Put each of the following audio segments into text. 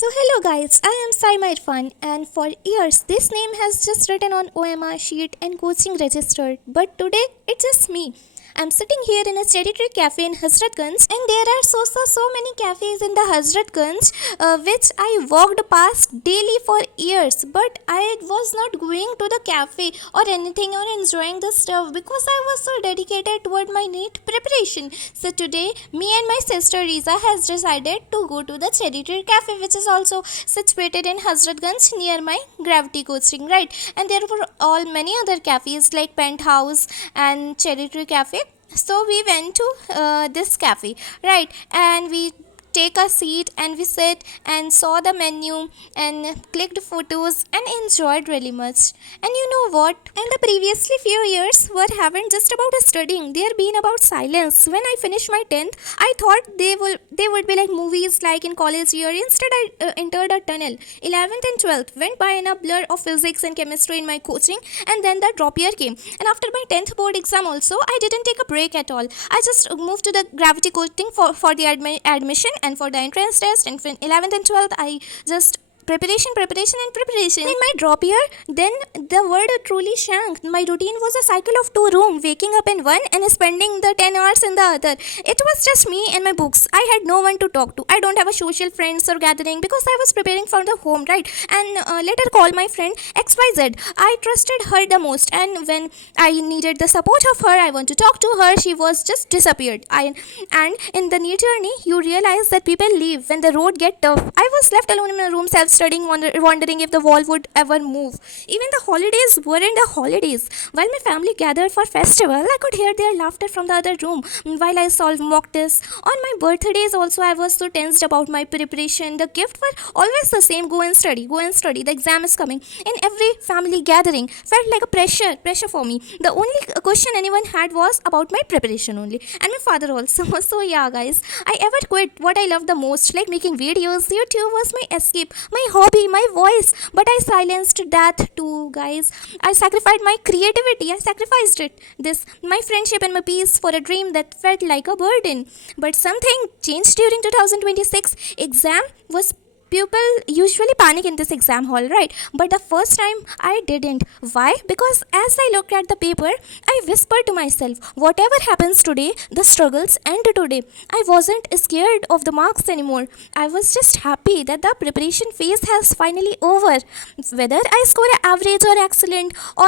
So hello guys, I am Saima Irfan and for years this name has just written on OMR sheet and coaching registered. But today it's just me. I'm sitting here in a sedentary cafe in Hazratganj and there are so many cafes in the Hazratganj which I walked past daily for years, but I was not going to the cafe or anything or enjoying the stuff because I was so dedicated toward my NEET preparation. So today me and my sister Riza has decided to go to the Cherry Tree Cafe, which is also situated in Hazratganj near my gravity coaching, right? And there were all many other cafes like Penthouse and Cherry Tree Cafe. So we went to this cafe, right? And we take a seat and we sit and saw the menu and clicked photos and enjoyed really much. And you know what? In the previously few years what happened just about studying, there been about silence. When I finished my 10th, I thought they would be like movies like in college year. Instead I entered a tunnel. 11th and 12th went by in a blur of physics and chemistry in my coaching, and then the drop year came. And after my 10th board exam also, I didn't take a break at all. I just moved to the gravity coaching for the admission and for the entrance test. And in 11th and 12th I just preparation in my drop year. Then the word truly shrank. My routine was a cycle of two rooms, waking up in one and spending the 10 hours in the other. It was just me and my books. I had no one to talk to. I don't have a social friends or gathering because I was preparing for the home, right? And later call my friend XYZ. I trusted her the most, and when I needed the support of her, I want to talk to her, she was just disappeared. And in the new journey you realize that people leave when the road get tough. I was left alone in my room self studying, wondering if the wall would ever move. Even the holidays weren't the holidays. While my family gathered for festival, I could hear their laughter from the other room while I solved mock tests. On my birthdays also, I was so tensed about my preparation. The gift were always the same: go and study. The exam is coming. In every family gathering, felt like a pressure for me. The only question anyone had was about my preparation only, and my father also. So yeah, guys, I ever quit what I loved the most, like making videos. YouTube was my escape, my hobby, my voice. But I silenced that too, guys. I sacrificed my creativity. I sacrificed it. This my friendship and my peace for a dream that felt like a burden. But something changed during 2026. Exam was people usually panic in this exam hall, right? But the first time I didn't. Why? Because as I looked at the paper, I whispered to myself, whatever happens today, the struggles end today. I wasn't scared of the marks anymore. I was just happy that the preparation phase has finally over. Whether I score an average or excellent, or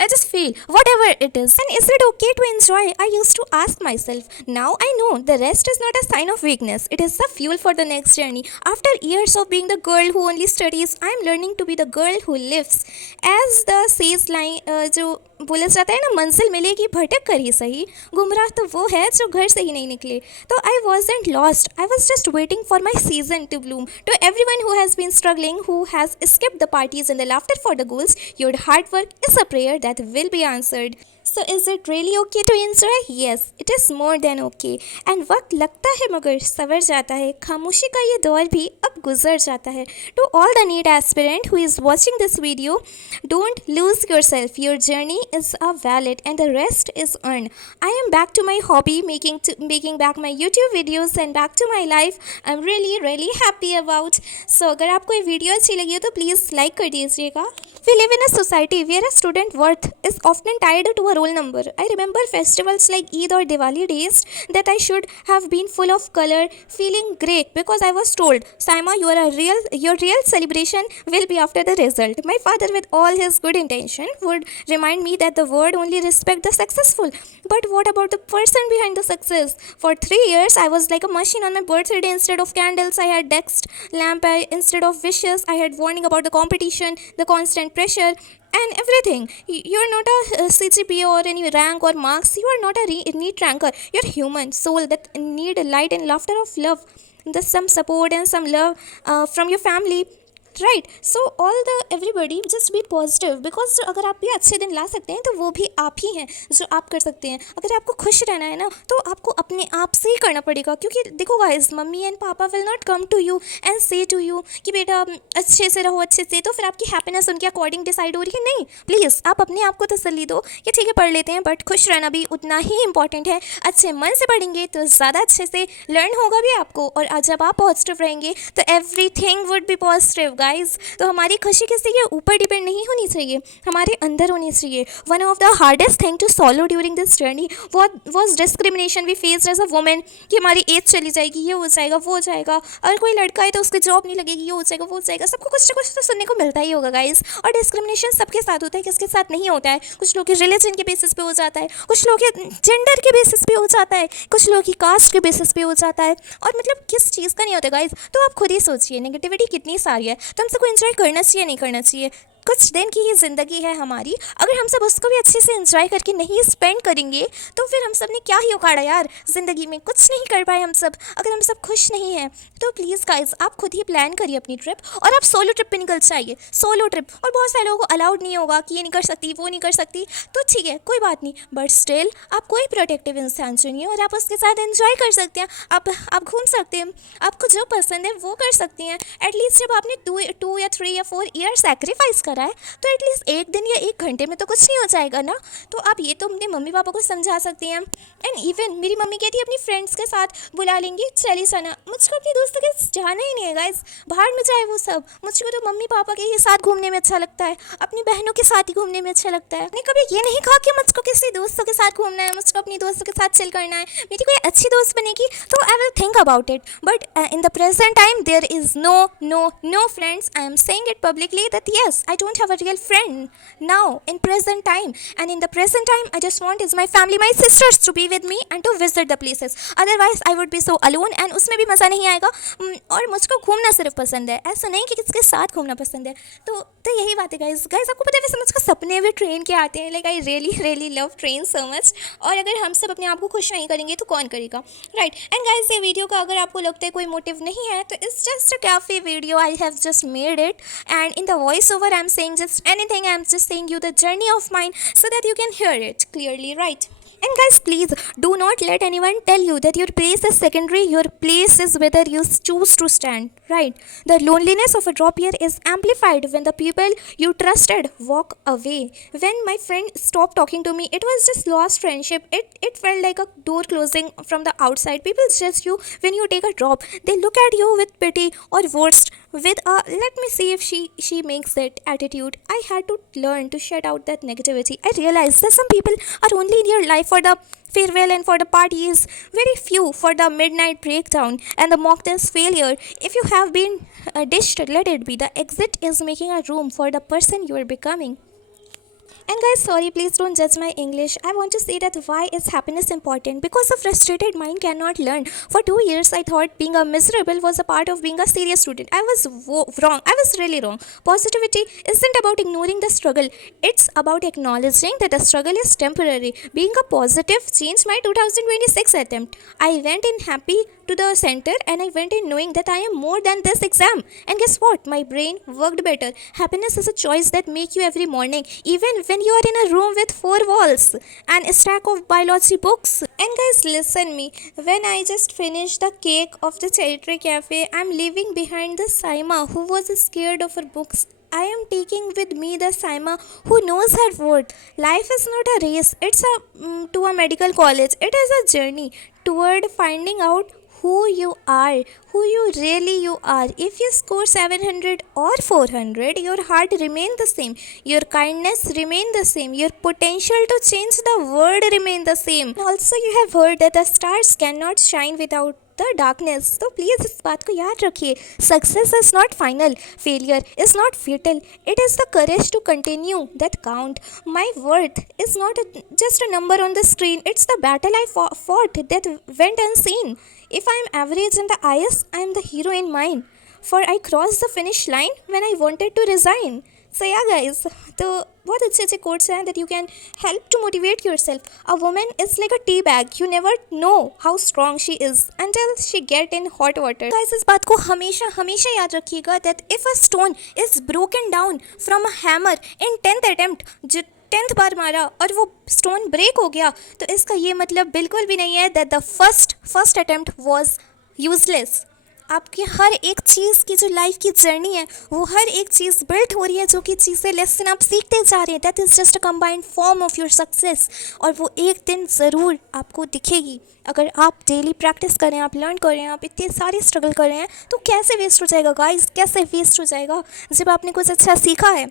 I just fail, whatever it is. And is it okay to enjoy? I used to ask myself. Now I know the rest is not a sign of weakness. It is the fuel for the next journey. After years of being the girl who only studies, I am learning to be the girl who lives. As the says line जो बोला जाता है ना, मंजिल मिलेगी भटक कर ही सही, गुमराह तो वो है जो घर से ही नहीं निकले. तो I wasn't lost. I was just waiting for my season to bloom. To everyone who has been struggling, who has skipped the parties and the laughter for the goals, your hard work is a prayer that will be answered. So is it really okay to enjoy? Yes, it is more than okay. And वक्त लगता है मगर सवर जाता है. खामोशी का ये दौर भी अब गुजर जाता है. To all the NEET aspirant who is watching this video, don't lose yourself. Your journey is a valid and the rest is earned. I am back to my hobby, making back my YouTube videos and back to my life. I'm really happy about. So अगर आपको ये video अच्छी लगी हो तो please like कर दीजिएगा. We live in a society where a student worth is often tied to a roll number. I remember festivals like Eid or Diwali days that I should have been full of color, feeling great because I was told, Saima, your real celebration will be after the result. My father, with all his good intention, would remind me that the world only respect the successful. But what about the person behind the success? For 3 years, I was like a machine. On my birthday. Instead of candles, I had text lamp. Instead of wishes, I had warning about the competition, the constant pressure, and everything. You're not a CGPA or any rank or marks. You are not a neat ranker. You're human soul that need light and laughter of love. There's some support and some love from your family. Right. So all the everybody just be positive, because अगर आप भी अच्छे दिन ला सकते हैं तो वो भी आप ही हैं जो आप कर सकते हैं। अगर आपको खुश रहना है ना तो आपको अपने आप से ही करना पड़ेगा, क्योंकि देखो guys, mummy and papa will not come to you and say to you कि बेटा अच्छे से रहो, अच्छे से, तो फिर आपकी हैप्पीनेस उनके अकॉर्डिंग डिसाइड हो रही है। नहीं, प्लीज़ आप अपने आप को तसल्ली दो कि ठीक है पढ़ लेते हैं, बट खुश रहना भी उतना ही इंपॉर्टेंट है। अच्छे मन से पढ़ेंगे तो ज़्यादा अच्छे से लर्न होगा भी आपको, और जब आप पॉजिटिव रहेंगे तो everything would be positive guys. तो हमारी खुशी किसी के ऊपर डिपेंड नहीं होनी चाहिए, हमारे अंदर होनी चाहिए। One of the hardest thing to solve during this journey was discrimination we faced as a women, कि हमारी एज चली जाएगी, ये हो जाएगा, वो हो जाएगा, अगर कोई लड़का है तो उसकी जॉब नहीं लगेगी, ये हो जाएगा, वो हो जाएगा। सबको कुछ ना कुछ तो सुनने को मिलता ही होगा गाइज। और डिस्क्रिमिनेशन सबके साथ होता है, किसके साथ नहीं होता है। कुछ लोग के रिलीजन के बेसिस पे हो जाता है, कुछ लोग के जेंडर के बेसिस पे हो जाता है, कुछ लोग की कास्ट के बेसिस पे हो जाता है, और मतलब किस चीज़ का नहीं होता गाइज। तो आप खुद ही सोचिए, नेगेटिविटी कितनी सारी है, तो हमसे को एंजॉय करना चाहिए नहीं करना चाहिए। कुछ दिन की ही ज़िंदगी है हमारी, अगर हम सब उसको भी अच्छे से एंजॉय करके नहीं स्पेंड करेंगे तो फिर हम सब ने क्या ही उखाड़ा यार, ज़िंदगी में कुछ नहीं कर पाए हम सब, अगर हम सब खुश नहीं हैं। तो प्लीज़ गाइज, आप खुद ही प्लान करिए अपनी ट्रिप, और आप सोलो ट्रिप पे निकल जाइए, सोलो ट्रिप। और बहुत सारे लोगों को अलाउड नहीं होगा कि ये नहीं कर सकती, वो नहीं कर सकती, तो ठीक है कोई बात नहीं, बट स्टिल आप कोई प्रोटेक्टिव इंसान चुनिए और आप उसके साथ एंजॉय कर सकते हैं। आप घूम सकते हैं, आपको जो पसंद है वो कर सकती हैं। एटलीस्ट जब आपने 2 या 3 या 4 ईयर सेक्रीफाइस करा है तो एटलीस्ट एक दिन या 1 घंटे में तो कुछ नहीं हो जाएगा ना। तो आप ये तो अपने मम्मी पापा को समझा सकते हैं। एंड इवन मेरी मम्मी कहती है अपनी फ्रेंड्स के साथ बुला लेंगी, चली जाना। मुझको अपनी दोस्तों के साथ जाना ही नहीं है गाइस, बाहर में जाए वो सब, मुझको तो मम्मी पापा के ही साथ घूमने में अच्छा लगता है, अपनी बहनों के साथ ही घूमने में अच्छा लगता है। मैंने कभी ये नहीं कहा कि मुझको किसी दोस्तों के साथ घूमना है, मुझको अपनी दोस्तों के साथ चिल करना है। मेरी कोई अच्छी दोस्त बनेगी तो I will think about it, but in the present time there is no friends. I am saying it publicly that yes, I don't have a real friend now in present time, and in the present time I just want is my family, my sisters to be with me and to visit the places. Otherwise I would be so alone and उसमें भी मज़ा नहीं आएगा। और मुझको घूमना सिर्फ पसंद है, ऐसा नहीं कि किसके साथ घूमना पसंद है। तो यही बात है गाइज। आपको पता है वैसे मुझको सपने भी ट्रेन के आते हैं, like I really love train so much. और अगर हम सब अपने आप को खुश नहीं करेंगे तो कौन करेगा, राइट। एंड गाइज ये वीडियो का अगर आपको लगता है कोई मोटिव नहीं है तो it's just a cafe video, I have just made it, and in the voice over I'm saying just anything, I'm just saying you the journey of mine so that you can hear it clearly, right? And guys, please do not let anyone tell you that your place is secondary. Your place is whether you choose to stand, right? The loneliness of a drop year is amplified when the people you trusted walk away. When my friend stopped talking to me, it was just lost friendship. It felt like a door closing from the outside. People judge you when you take a drop. They look at you with pity, or worse, with a let me see if she makes it attitude. I had to learn to shut out that negativity. I realized that some people are only in your life for the farewell and for the parties, very few for the midnight breakdown and the mock test failure. If you have been dished, let it be. The exit is making a room for the person you are becoming. And guys, sorry, please don't judge my English. I want to say that why is happiness important? Because a frustrated mind cannot learn. For 2 years, I thought being a miserable was a part of being a serious student. I was wrong. I was really wrong. Positivity isn't about ignoring the struggle. It's about acknowledging that the struggle is temporary. Being a positive changed my 2026 attempt. I went in happy to the center and I went in knowing that I am more than this exam. And guess what? My brain worked better. Happiness is a choice that make you every morning, even when you are in a room with 4 walls and a stack of biology books. And guys, listen me. When I just finished the cake of the Cherry Cafe, I'm leaving behind the Saima who was scared of her books. I am taking with me the Saima who knows her worth. Life is not a race. It's to a medical college. It is a journey toward finding out who you are, who you really you are. If you score 700 or 400, your heart remain the same, your kindness remain the same, your potential to change the world remain the same. Also, you have heard that the stars cannot shine without the darkness. So please इस बात को याद रखिए. Success is not final. Failure is not fatal. It is the courage to continue that count. My worth is not just a number on the screen. It's the battle I fought that went unseen. If I am average in the eyes, I am the hero in mine. For I crossed the finish line when I wanted to resign. सो या guys, तो बहुत अच्छे अच्छे quotes हैं that you can help to motivate yourself. A woman is like a tea bag, you never know how strong she is until she get in hot water. Guys, इस बात को हमेशा हमेशा याद रखिएगा that if a stone is broken down from a hammer in 10th attempt, जो 10th बार मारा और वो स्टोन ब्रेक हो गया, तो इसका ये मतलब बिल्कुल भी नहीं है that the first attempt was useless. आपकी हर एक चीज़ की जो लाइफ की जर्नी है, वो हर एक चीज़ बिल्ट हो रही है, जो कि चीज़ें लेसन आप सीखते जा रहे हैं. That is just a combined form of your success. और वो एक दिन ज़रूर आपको दिखेगी. अगर आप डेली प्रैक्टिस करें, आप लर्न करें, आप इतने सारे स्ट्रगल कर रहे हैं, तो कैसे वेस्ट हो जाएगा गाइस, कैसे वेस्ट हो जाएगा जब आपने कुछ अच्छा सीखा है.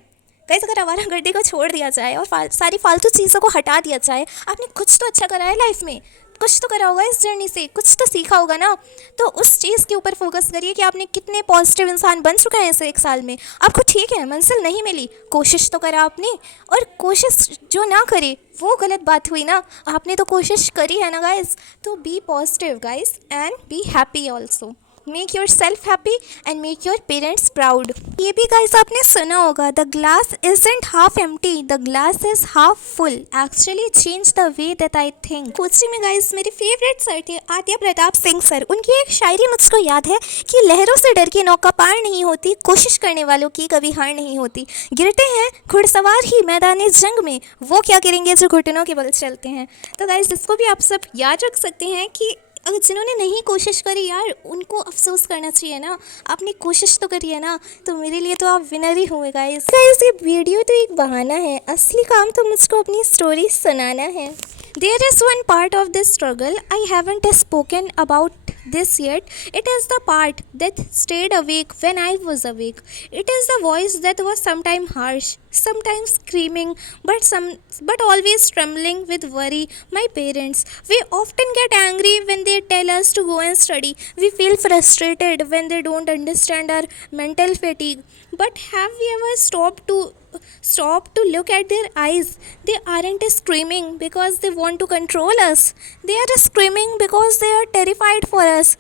गाइस, अगर आवारागर्दी को छोड़ दिया जाए और सारी फालतू चीज़ों को हटा दिया जाए, आपने कुछ तो अच्छा करा है लाइफ में, कुछ तो करा होगा इस जर्नी से, कुछ तो सीखा होगा ना. तो उस चीज़ के ऊपर फोकस करिए कि आपने कितने पॉजिटिव इंसान बन चुके हैं इस 1 साल में. आपको ठीक है मंजिल नहीं मिली, कोशिश तो करा आपने. और कोशिश जो ना करे वो गलत बात हुई ना, आपने तो कोशिश करी है ना गाइस. तो be positive guys and be happy also. Make yourself happy and make your parents proud. ये भी गाइस आपने सुना होगा, the glass isn't half empty, the glass is half full. Actually change the way that I think. Coaching में guys मेरे favourite sir थे Adya Pratap Singh sir. उनकी एक शायरी मुझको याद है कि लहरों से डर के नौका पार नहीं होती, कोशिश करने वालों की कभी हार नहीं होती. गिरते हैं घुड़सवार ही मैदान जंग में, वो क्या करेंगे जो घुटनों के बल चलते हैं. तो गाइस, इसको भी आप सब याद रख सकते हैं कि अगर जिन्होंने नहीं कोशिश करी यार, उनको अफसोस करना चाहिए ना. आपने कोशिश तो करी है ना, तो मेरे लिए तो आप विनर ही हुए गाइस. गाइस, ये वीडियो तो एक बहाना है, असली काम तो मुझको अपनी स्टोरी सुनाना है. There is one part of this struggle I haven't spoken about this yet. It is the part that stayed awake when I was awake. It is the voice that was sometimes harsh, sometimes screaming, but always trembling with worry. My parents. We often get angry when they tell us to go and study. We feel frustrated when they don't understand our mental fatigue. But have we ever stop to look at their eyes? They aren't screaming because they want to control us. They are screaming because they are terrified for us.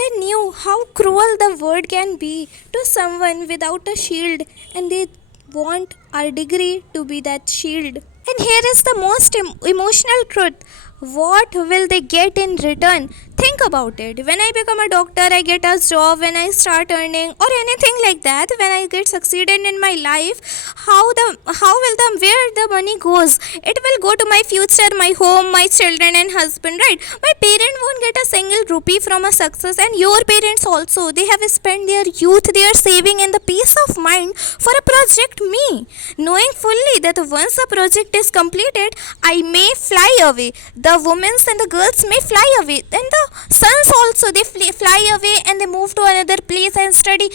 They knew how cruel the world can be to someone without a shield, and they want our degree to be that shield. And here is the most emotional truth. What will they get in return? Think about it. When I become a doctor, I get a job, when I start earning or anything like that, when I get succeeded in my life, how will the where the money goes? It will go to my future, my home, my children and husband, right? My parent won't get a single rupee from a success, and your parents also. They have spent their youth, their saving and the peace of mind for a project me, knowing fully that once the project is completed, I may fly away. The women and the girls may fly away, and the sons also, they fly away and they move to another place and study.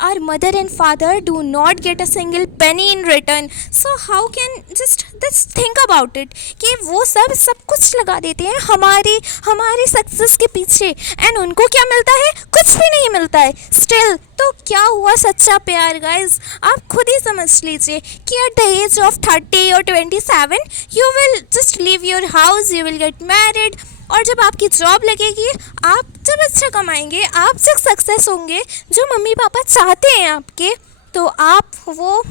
Our mother and father do not get a single penny in return. So how can just think about it कि वो सब कुछ लगा देते हैं हमारी success के पीछे, एंड उनको क्या मिलता है? कुछ भी नहीं मिलता है. स्टिल तो क्या हुआ सच्चा प्यार गाइस? आप खुद ही समझ लीजिए कि एट द एज ऑफ 30 और 27 you will just leave your house, you will get married, और जब आपकी जॉब लगेगी, आप जब अच्छा कमाएंगे, आप जब सक्सेस होंगे, जो मम्मी पापा चाहते हैं आपके, तो आप वो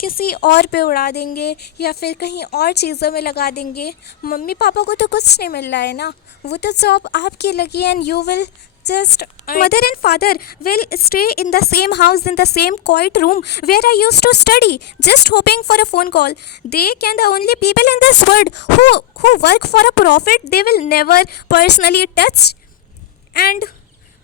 किसी और पे उड़ा देंगे या फिर कहीं और चीज़ों में लगा देंगे. मम्मी पापा को तो कुछ नहीं मिल रहा है ना, वो तो जॉब आपकी लगी है, and you will just mother and father will stay in the same house, in the same quiet room where I used to study, just hoping for a phone call. They can the only people in this world who work for a profit. They will never personally touch, and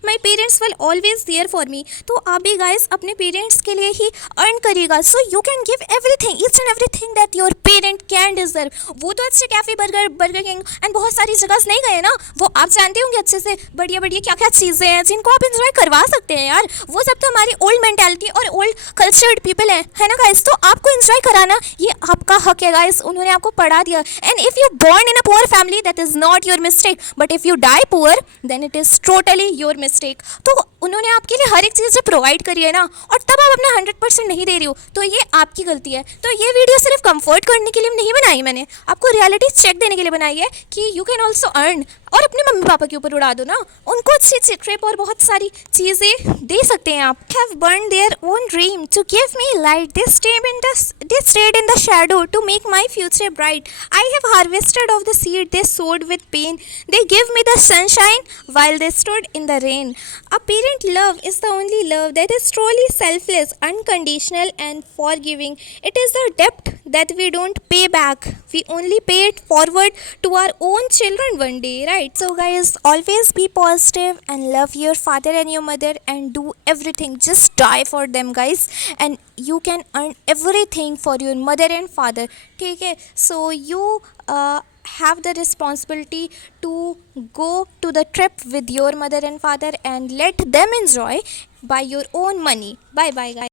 my parents will always there for me. तो आप भी guys अपने parents के लिए ही earn करिएगा, so you can give everything, each and everything that your parent can deserve. वो तो अच्छे कैफ़े, बर्गर किंग एंड बहुत सारी जगह नहीं गए ना, वो आप जानते होंगे अच्छे से बढ़िया बढ़िया क्या क्या चीज़ें हैं जिनको आप इंजॉय करवा सकते हैं यार. वो सब तो हमारी ओल्ड मेंटालिटी और ओल्ड कल्चर्ड पीपल है ना गाइस. तो आपको इंजॉय कराना ये आपका हक है गाइस, उन्होंने आपको पढ़ा दिया. And if you born in a poor family, that is not your mistake, but if you die poor, then it is totally your mistake. तो उन्होंने आपके लिए हर एक चीज़ जो प्रोवाइड करी है ना, और तब आप अपना 100% नहीं दे रही हो, तो ये आपकी गलती है। तो ये वीडियो सिर्फ कंफर्ट करने के लिए नहीं बनाई मैंने, आपको रियलिटी चेक देने के लिए बनाई है कि यू कैन ऑल्सो अर्न। और अपने मम्मी पापा के ऊपर उड़ा दो ना, उनको अच्छी अच्छी ट्रिप और बहुत सारी चीज़ें दे सकते हैं आप। Have burn their own dream to give me light, they stayed in the shadow to make my future bright. I have harvested of the seed they sowed with pain, they give me the sunshine while they stood in the rain. A parent love is the only love that is truly selfless, unconditional, and forgiving. It is the debt that we don't pay back. We only pay it forward to our own children one day, right? So, guys, always be positive and love your father and your mother and do everything. Just die for them, guys. And you can earn everything for your mother and father. Okay? So, you have the responsibility to go to the trip with your mother and father and let them enjoy by your own money. Bye bye, guys.